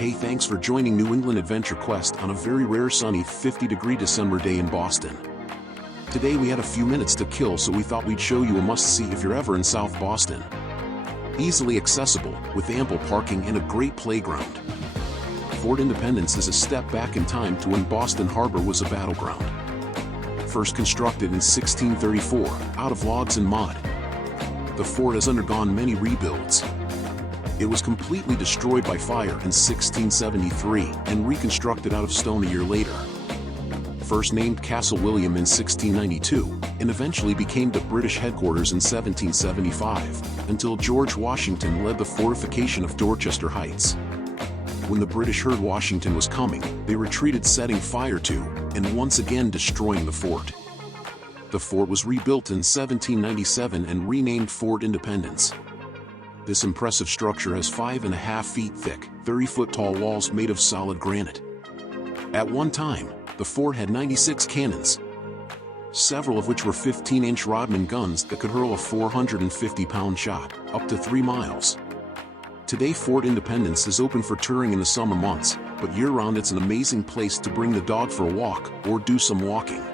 Hey, thanks for joining New England Adventure Quest on a very rare sunny 50-degree December day in Boston. Today we had a few minutes to kill, so we thought we'd show you a must-see if you're ever in South Boston. Easily accessible, with ample parking and a great playground. Fort Independence is a step back in time to when Boston Harbor was a battleground. First constructed in 1634, out of logs and mud, the fort has undergone many rebuilds. It was completely destroyed by fire in 1673 and reconstructed out of stone a year later. First named Castle William in 1692, and eventually became the British headquarters in 1775, until George Washington led the fortification of Dorchester Heights. When the British heard Washington was coming, they retreated, setting fire to, and once again destroying the fort. The fort was rebuilt in 1797 and renamed Fort Independence. This impressive structure has 5.5 feet thick, 30-foot tall walls made of solid granite. At one time, the fort had 96 cannons, several of which were 15-inch Rodman guns that could hurl a 450-pound shot, up to 3 miles. Today Fort Independence is open for touring in the summer months, but year-round it's an amazing place to bring the dog for a walk or do some walking.